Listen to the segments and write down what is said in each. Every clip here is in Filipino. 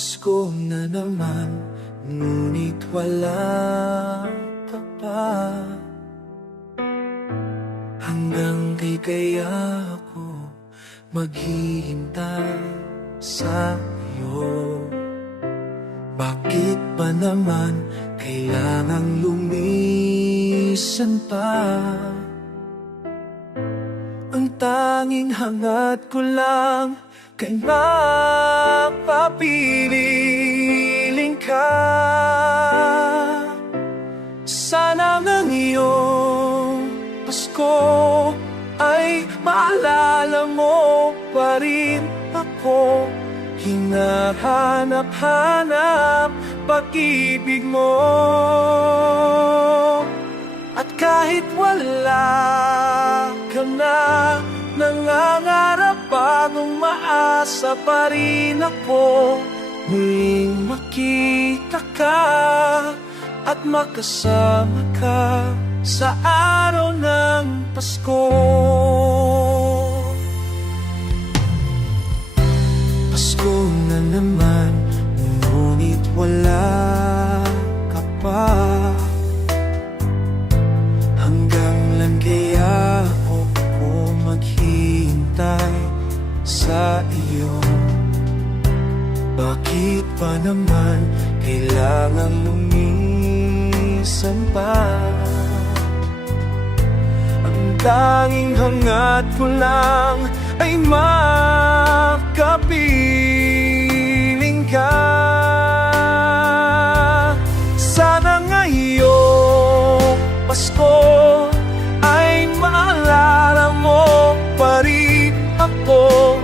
Pasko na naman, ngunit wala ka pa. Hanggang kaya ako maghihintay sa iyo. Bakit ba naman kailangang lumisan pa? Ang tanging hangad ko lang kay mapapiling ka. Sana ng iyong Pasko ay maalala mo pa rin ako. Hinahanap-hanap pag-ibig mo. At kahit wala ka na, nangangarap at umaasa pa rin ako. Muling makita ka at makasama ka sa araw ng Pasko. Pasko na naman, ngunit wala ka pa. Hanggang lang kaya ako maghihintay sa iyo. Bakit pa naman kailangan lumisan pa? Ang tanging hangad ko lang ay makapiling ka. Sana ngayong Pasko ay maalala mo pa rin ako.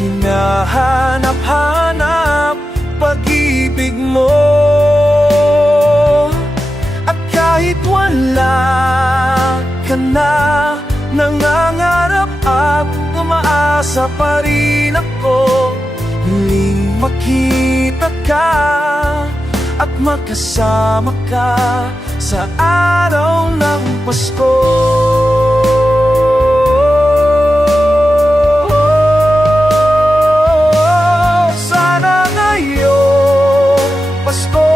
Hinahanap-hanap pag-ibig mo. At kahit wala ka na, nangangarap at umaasa pa rin ako. Muling makita ka at magkasama ka sa araw ng Pasko. Sana ngayong Pasko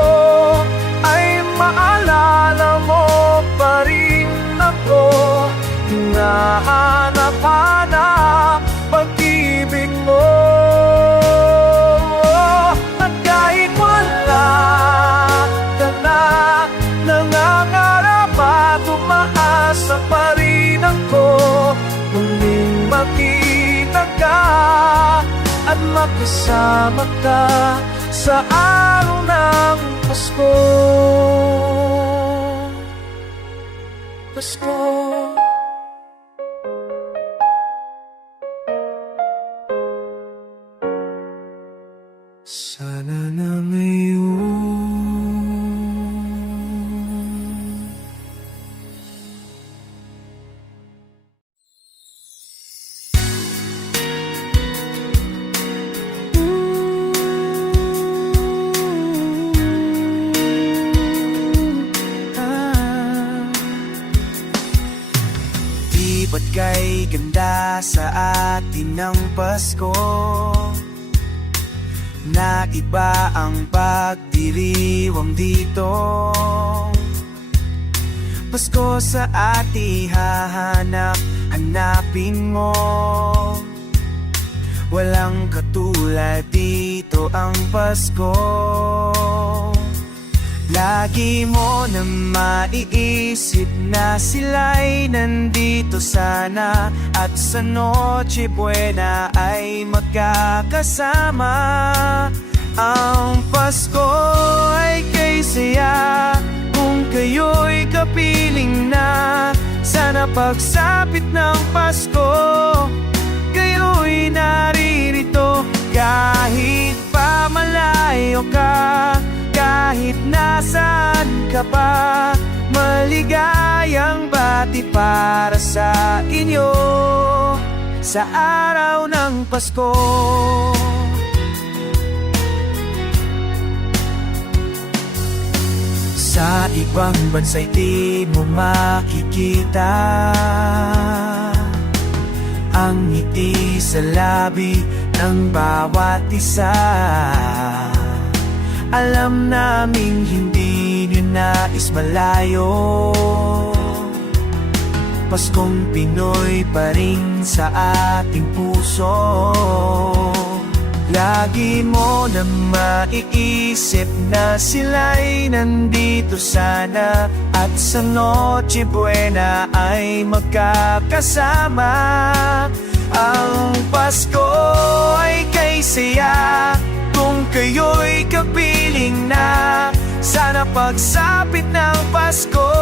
ay maalala mo pa rin ako. Hinahanap-hanap pag-ibig mo. At kahit wala ka na, nangangarap at umaasa pa rin ako. Muling makita ka at makasama ka sa araw ng Pasko. Pasko. Sana na ngayon di ba't kay ganda sa atin ng Pasko? Na iba ang pagdiriwang dito. Pasko sa ati hahanap-hanapin mo. Walang katulad dito ang Pasko. Lagi mo na maiisip na sila'y nandito sana. At sa Noche Buena ay magkakasama. Ang Pasko ay kay saya kung kayo'y kapiling na. Sana pagsapit ng Pasko, kayo'y naririto. Kahit pa malayo ka, kahit nasaan ka pa, maligayang bati para sa inyo sa araw ng Pasko. Sa ibang bansa'y di mo makikita ang ngiti sa labi ng bawat isa. Alam naming hindi nyo nais malayo. Paskong Pinoy pa rin sa ating puso. Lagi mo na maiisip na sila'y nandito sana, at sa Noche Buena ay magkakasama. Ang Pasko ay kay saya kung kayo'y kapiling na. Sana pagsapit ng Pasko,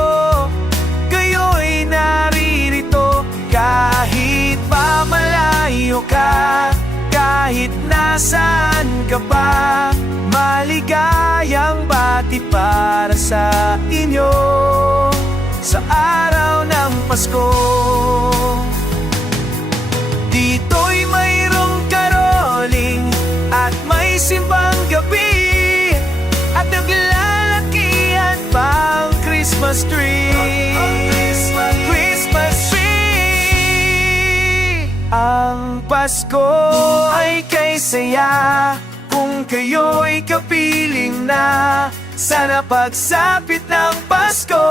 kayo'y naririto. Kahit pa malayo ka, kahit nasaan ka pa, maligayang bati para sa inyo sa araw ng Pasko. Dito'y mayroong caroling at may simbang gabi, at naglalakihan pa ang Christmas tree. Christmas tree. Ang Pasko ay kay saya kung kayo'y kapiling na. Sana pagsapit ng Pasko,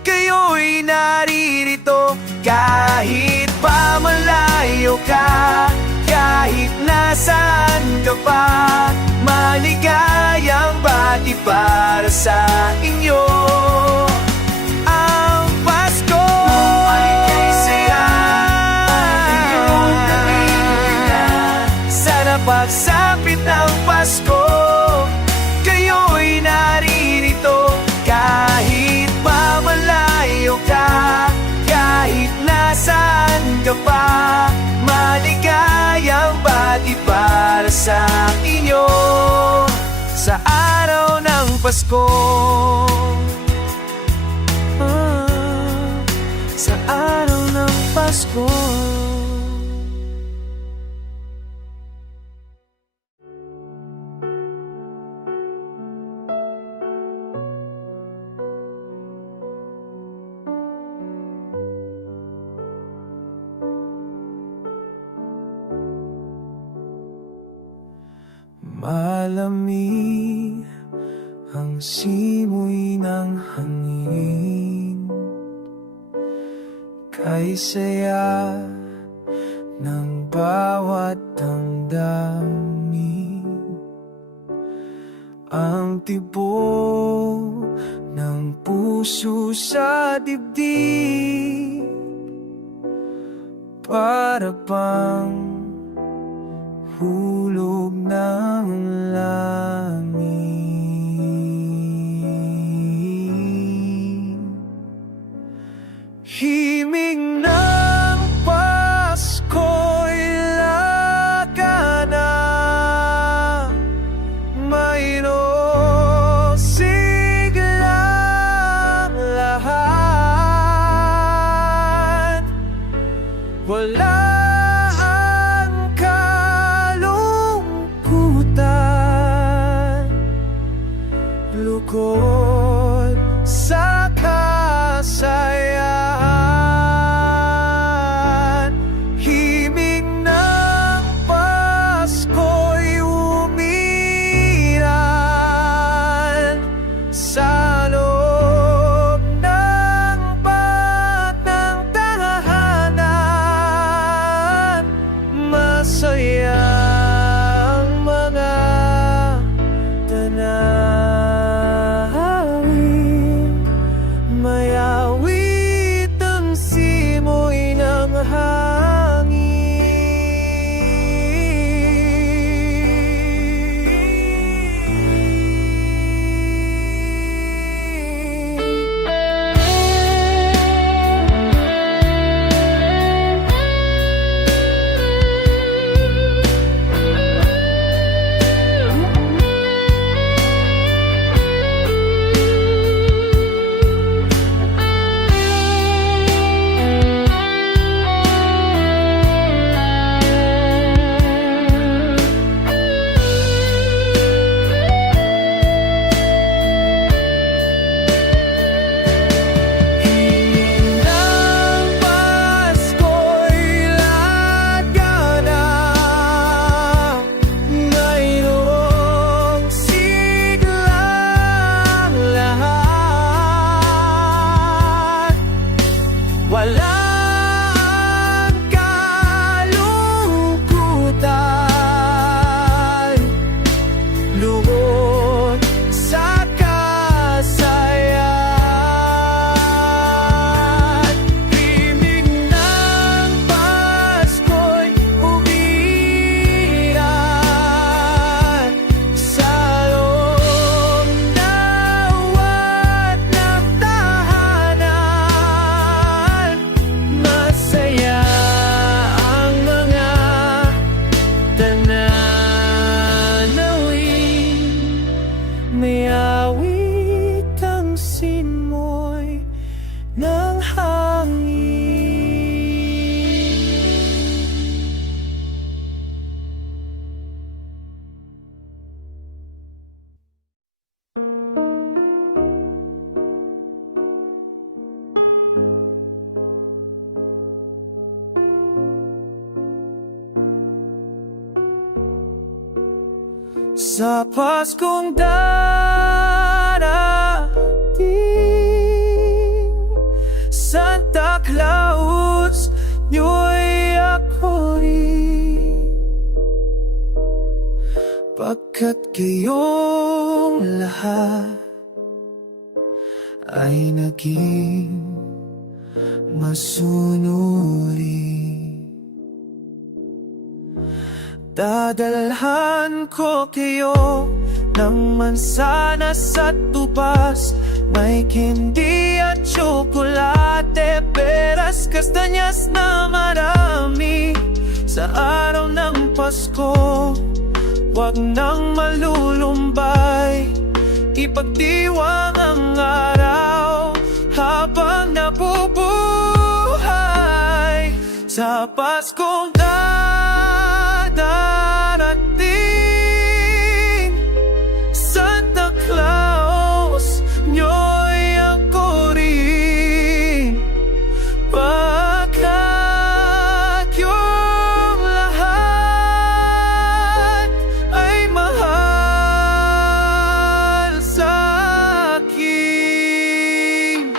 kayo'y naririto. Kahit pa malayo ka, kahit nasaan ka pa, maligayang bati para sa inyo. Ang Pasko ay kay saya kung kayo'y kapiling na. Sana pagsapit ng Pasko, kayo'y naririto. Kahit pa malayo ka, kahit nasaan ka pa, maligayang bati para sa inyo sa araw ng Pasko. Sa araw ng Pasko. Malamig ang simoy ng hangin, kay saya ng bawat damdamin. Ang tibok ng puso sa dibdib, para bang hulog ng langit. Himig ng Pasko'y lakana, mayroong siglang lahat. Wala lukod sa kasayahan. Himig ng Pasko'y umiiral sa loob ng batang tahanan. Masaya ang mga tanan. Sa Paskong darating, Santa Claus, niyo'y ako rin. Pagkat kayong lahat ay naging masunurin. Dadalhan ko kayo ng mansanas at ubas, may candy at tsokolate, peras, kastanyas na marami. Sa araw ng Pasko, wag nang malulumbay, ipagdiwang ang araw habang nabubuhay. Sa Paskong darating, Santa Claus, niyo'y ako rin. Pagkat yung lahat ay mahal sa akin.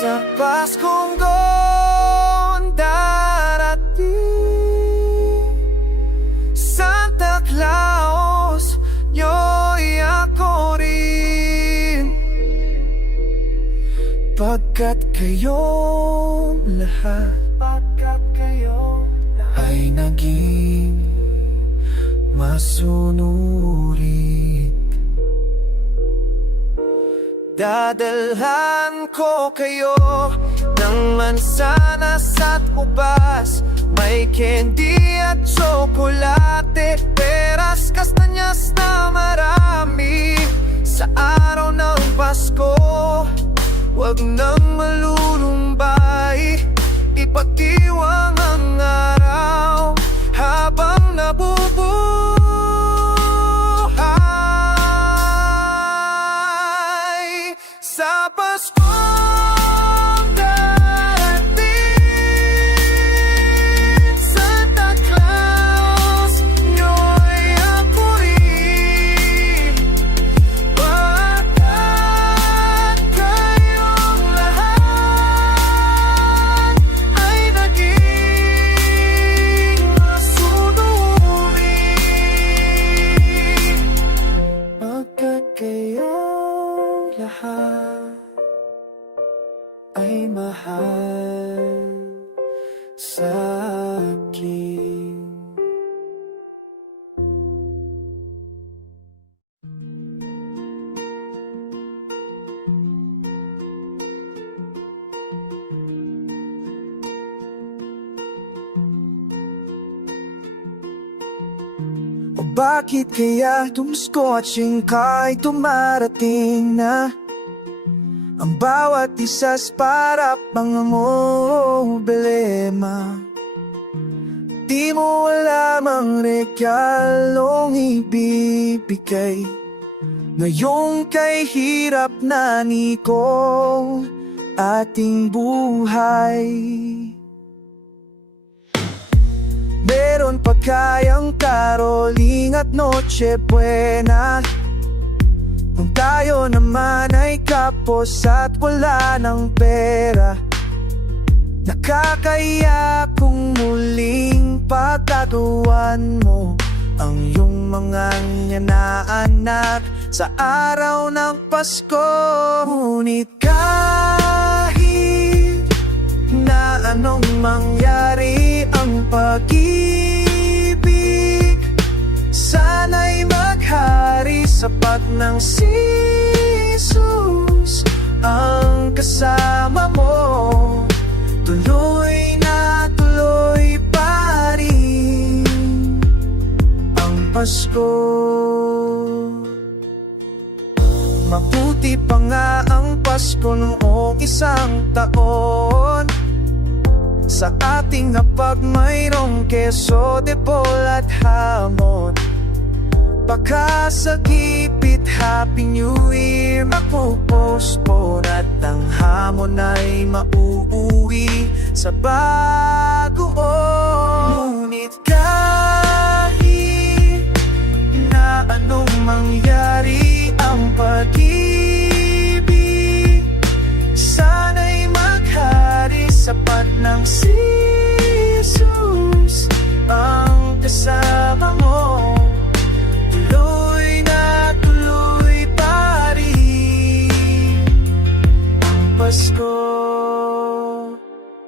Sa Paskong darating, Santa Claus, niyo'y ako rin. Pagkat kayong lahat ay naging masunurin. Dadalhan ko kayo ng mansanas at ubas, may candy at tsokolate, peras, kastanyas na marami. Sa araw ng Pasko, wag nang malulumbay, ipagdiwang ang araw habang nabubuhay. Sa Paskong darating, Santa Claus, niyo'y ako rin. Pagkat kayong lahat ay naging masunurin. Pagkat kayong lahat ay mahal sa akin. O bakit kaya tumusko at siyangka'y tumarating na? Ang bawat isa's para pang problema. Di mo alam ang regalong ibibigay ngayong kay hirap na niko ating buhay. Meron pa kayang karoling at Noche Buena, kung tayo naman ay kapos at wala ng pera. Nakakaya kung muling pagkatuan mo ang iyong mga anak sa araw ng Pasko. Ngunit kahit na anong mangyari ang pag-ibig, sana'y maghari sapat ng si Jesus ang kasama mo. Tuloy na tuloy pa rin ang Pasko. Mabuti pa nga ang Pasko noong isang taon. Sa ating hapag mayroong keso de bol at hamon. Baka sa gipit Happy New Year mapupospon at ang hamon ay mauuwi sa bagoong. Ngunit kahit na anong mangyari ang pag-ibig, sana'y maghari sapat ng si Jesus ang kasama mo. Tuloy na tuloy pa rin ang Pasko.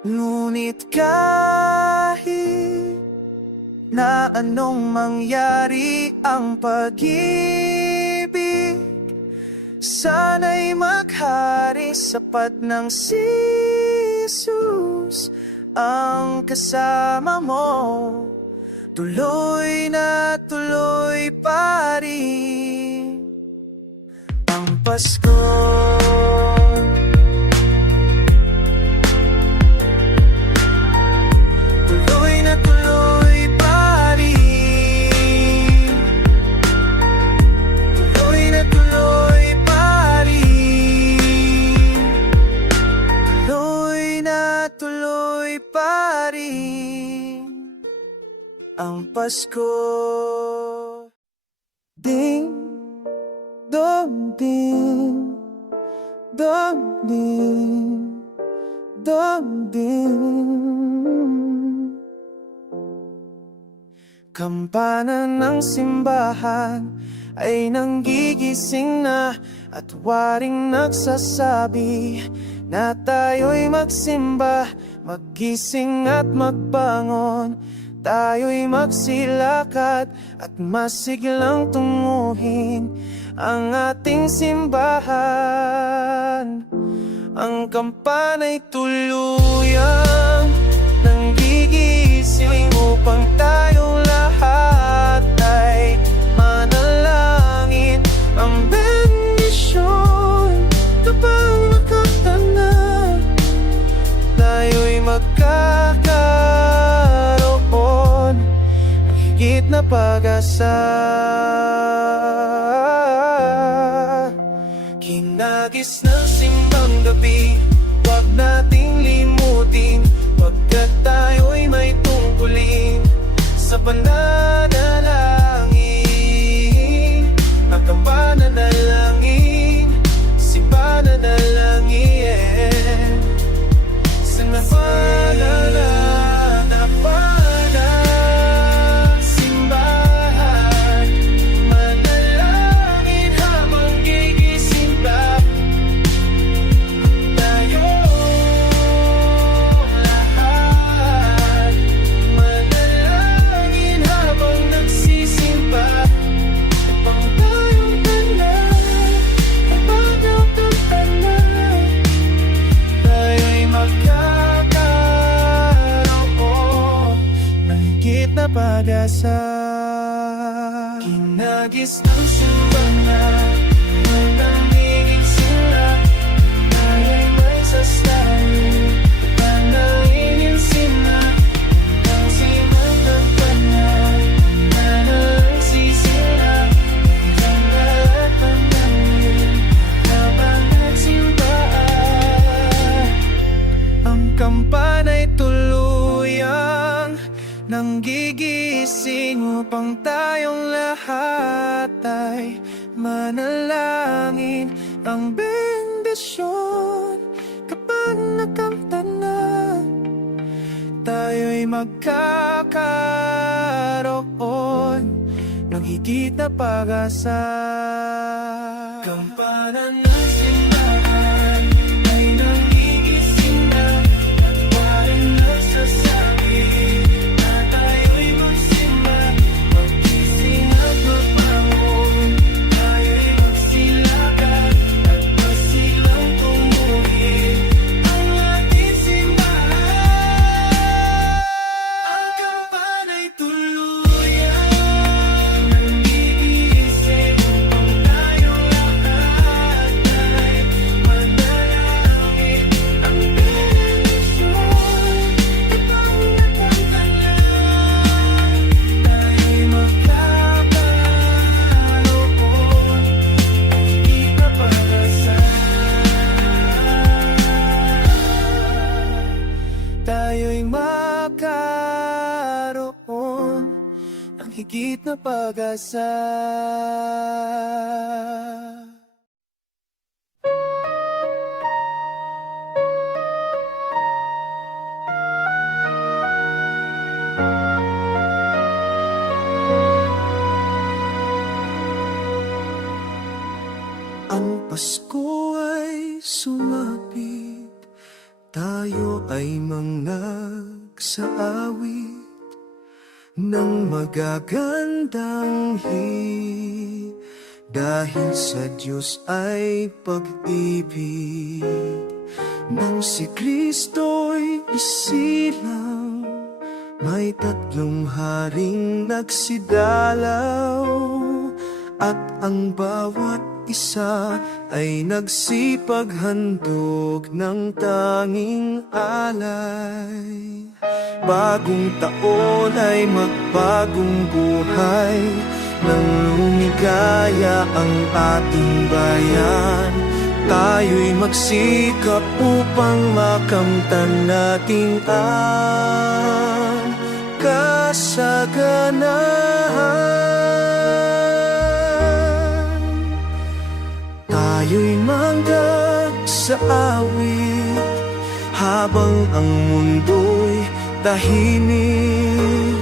Ngunit kahit na anong mangyari ang pag-ibig, sana'y maghari sapat ng si Jesus ang kasama mo. Tuloy na tuloy pa rin ang Pasko. Tuloy na tuloy pa rin. Tuloy na tuloy pa rin. Tuloy na tuloy pa rin ang Pasko. Ding dong ding dong ding dong ding. Kampana ng simbahan ay nanggigising na at waring nagsasabi na tayo'y magsimba, maggising at magbangon. Tayo'y magsilakad at masiglang tunguhin ang ating simbahan. Ang kampana'y tuluyang nanggigising upang tayong lahat ay manalangin. Ang bendisyon kapag nakatana, tayo'y magkakaroon higit na pag-asa. Kinagis ng simbang gabi, huwag nating limutin, pagkat tayo'y may tungkulin sa pananalangin. Ang pananalangin, si pananalangin, sa simbahan, manalangin habang gigising pa tayo lahat. Manalangin habang nagsisimba upang tayong tanan, kapag nakatanan, tayo'y magkakaroon ng higit na pag-asa. Kinagis ng simbahan, magdamigin sila, tayo'y may sasabi, panahingin sila, ang sinagtagpanan, nanalangsi sila, ang lahat ng langit, habang nagsimbahan. Ang kampana'y tuluyang nanggigising upang tayong lahat ay manalangin. Ang bendisyon kapag nakamtanan, tayo'y magkakaroon ng higit na pag-asa. Kampana ng simbahan ay nangigising na at waring nagsasabi na tayo'y magsimba, maggising at magbangon. Tayo'y magsilakad at magsilang tumuhin ang ating simbahan. Ang kampana'y tuluyan nanggigising upang tayong lahat higit na pag-asa. Ang Pasko ay sumapit, tayo ay mangagsaawit ng magagandang dahil sa Diyos ay pag-ibig. Nang si Kristo'y isilang, may tatlong haring nagsidalaw, at ang bawat isa ay nagsipaghandog ng tanging alay. Bagong taon ay magbagong buhay, nang lumigaya ang ating bayan. Tayo'y magsikap upang makamtan natin ang kasaganahan. Tayo'y mangagsaawit habang ang mundo'y tahimik.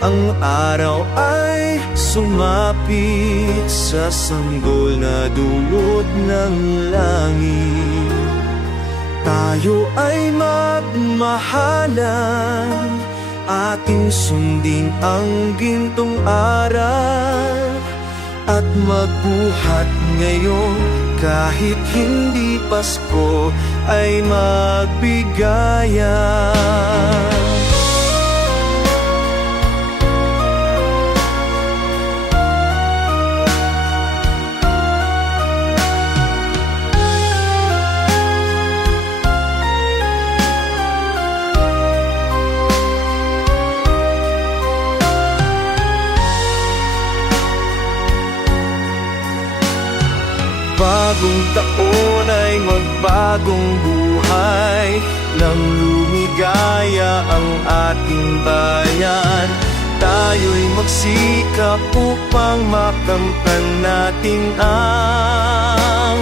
Ang araw ay sumapit sa sanggol na dulot ng langit. Tayo ay magmahalan, ating sundin ang gintong aral, at magbuhat ngayon kahit hindi Pasko ay magbigayan. Bagong taon ay magbagong buhay, nang lumigaya ang ating bayan. Tayo'y magsikap upang makamtan natin ang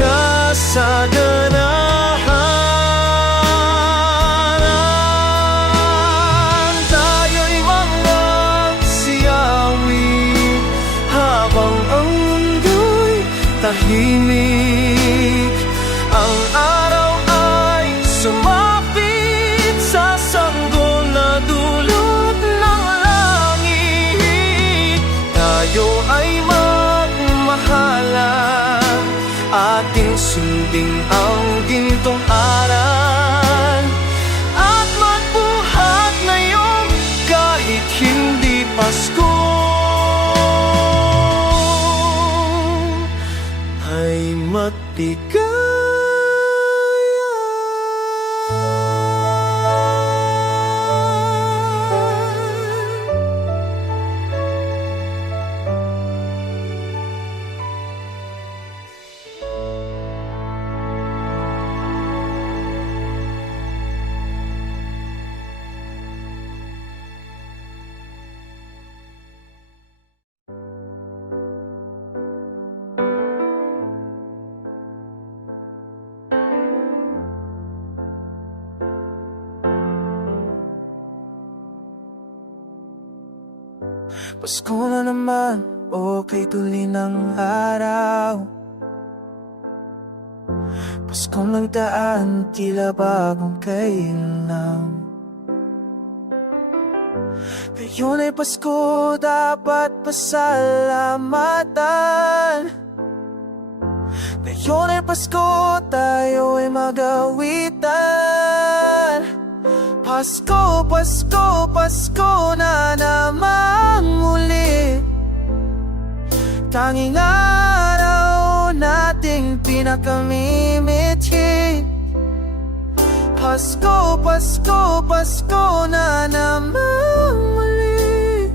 kasaganahan. Tayo'y mangagsiawit habang ang tahimik. Ang araw ay sumapit sa sanggol na dulot ng langit. Tayo ay magmahalan, ating sundin ang gintong aral, at magbuhat ngayon kahit hindi Pasko ay matigaya. Pasko na naman, okay tuloy ng araw. Paskong nagdaan, tila bagong kailanman. Ngayon ay Pasko, dapat pasalamatan. Ngayon ay Pasko, tayo ay mag-awitan. Pasko, Pasko, Pasko na naman muli. Tanging araw nating pinakamimithi. Pasko, Pasko, Pasko na naman muli.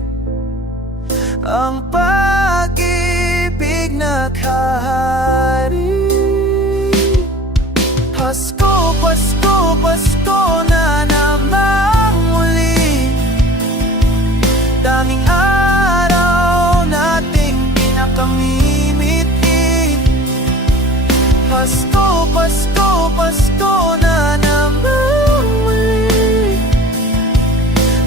Ang pag-ibig naghahari. Pasko, Pasko, Pasko na naman muli. Daming Pasko, Pasko na naman muli.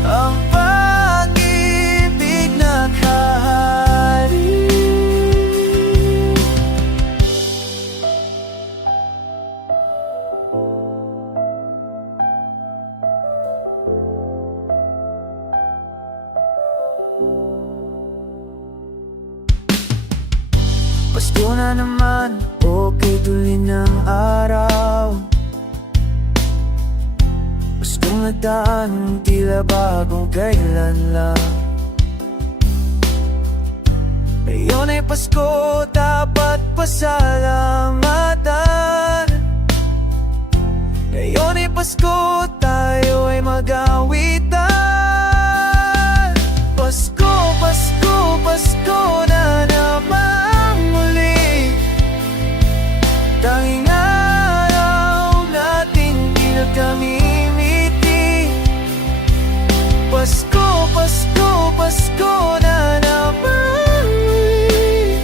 Ang pag-ibig naghahari. Pasko na naman, okay tuloy ng araw. Paskong nagdaan, tila bagong kailan lang. Ngayon ay Pasko, dapat pasalamatan. Ngayon ay Pasko, tayo ay mag-awitan. Pasko, Pasko, Pasko na naman muli. Tanging araw natin pinakamimiti. Pasko, Pasko, Pasko na naman muli.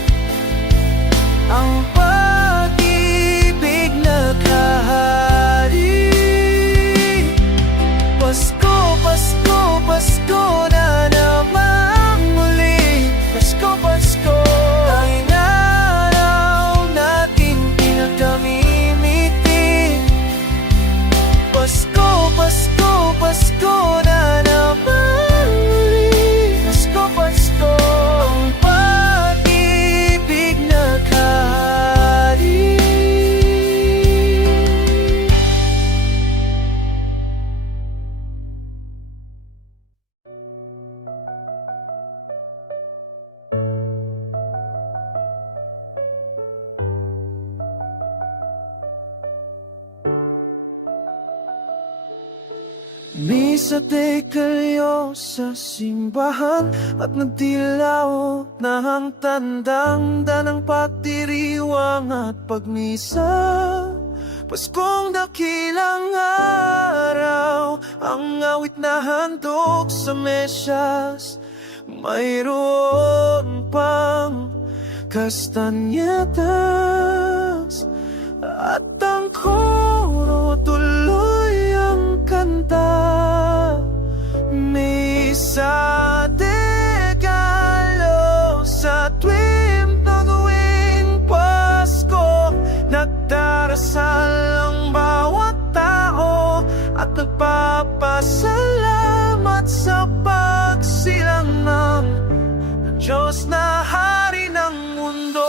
Ang pag-ibig naghahari. Pasko, Pasko, Pasko na naman muli. Pasko, Pasko, tanging araw natin pinakamimiti. Pasko, Pasko, Pasko na naman muli. Pasko, Pasko, ang pag-ibig naghahari. Misa de kayo sa simbahan at nagdilaw na ang tandang danang pagdiriwang at pagmisa. Paskong dakilang araw, ang awit na handog sa mesyas. Mayroon pang kastanyetas at ang koro tuloy ang kanta. Misa de Gallo sa tuwing gagawing Pasko. Nagdarasal ang bawat tao at nagpapasalamat sa pagsilang ng Diyos na hari ng mundo.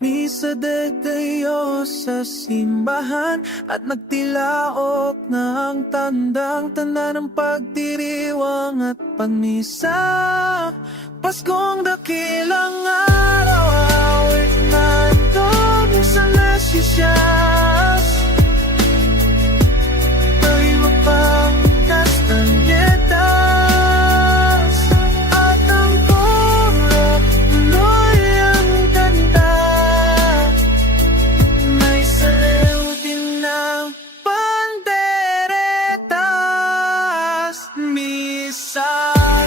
Misa de Diyos sa simbahan at nagtilaok na ang tandang-tanda ng pagdiriwang at pagmisa. Paskong dakilang araw, awit na handog sa mesyas. May mapang kastanyetas at ang koro tuloy ang kanta. May sayaw din ng panderetas. Misa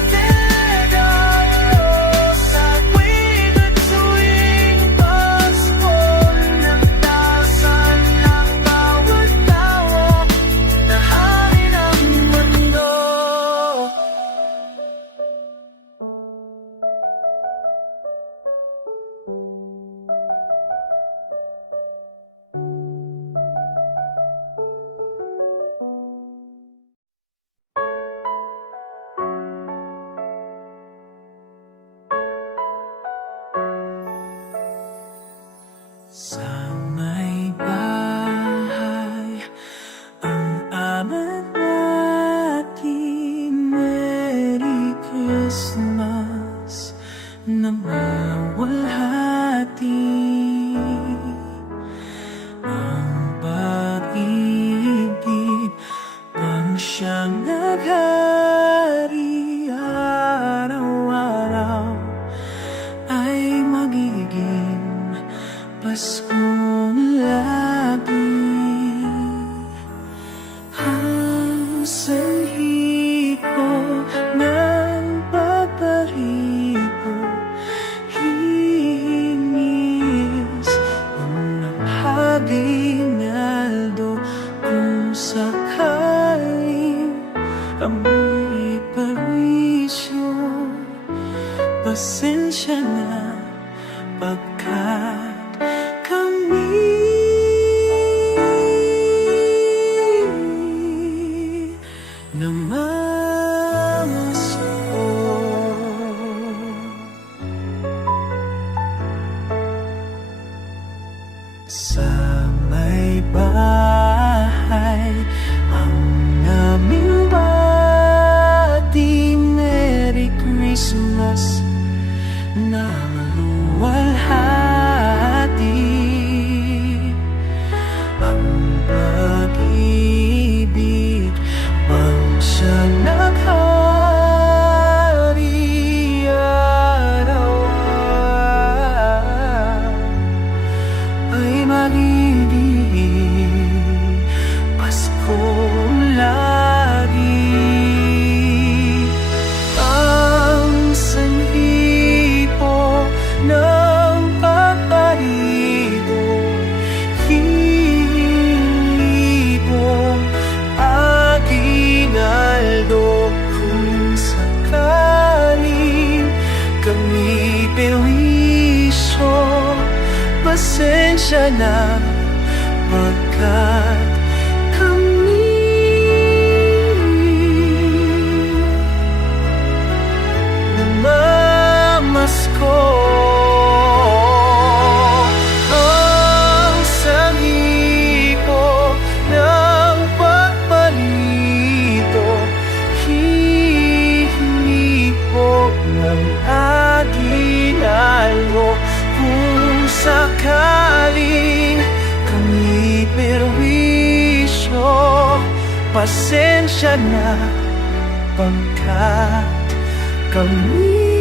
de Gallo sa tuwing at tuwing Pasko. Nagdasal siyang naghari. Araw-araw ay magiging Paskong lagi. Ang sanhi ko ng paparito, hingis ng haging aldo. Kung sakaling amoy pawisyo, pasensya na pagkat kami namamasko. Sa may bahay ang aming bati, Merry Christmas na maluwalhati. Ang pag-ibig pang siyang naghari. Araw-araw ay magiging Paskong lagi. Ang sanhi po ng paparito, hihilipong aginaldo. Kung sakaling kami perwisyo, pasensya na pagkat kami namamasko. Ang sanhi po ng pagparito, hihingi po ng aginaldo. Kung sakaling kami perwisyo, pasensya na pagkat kami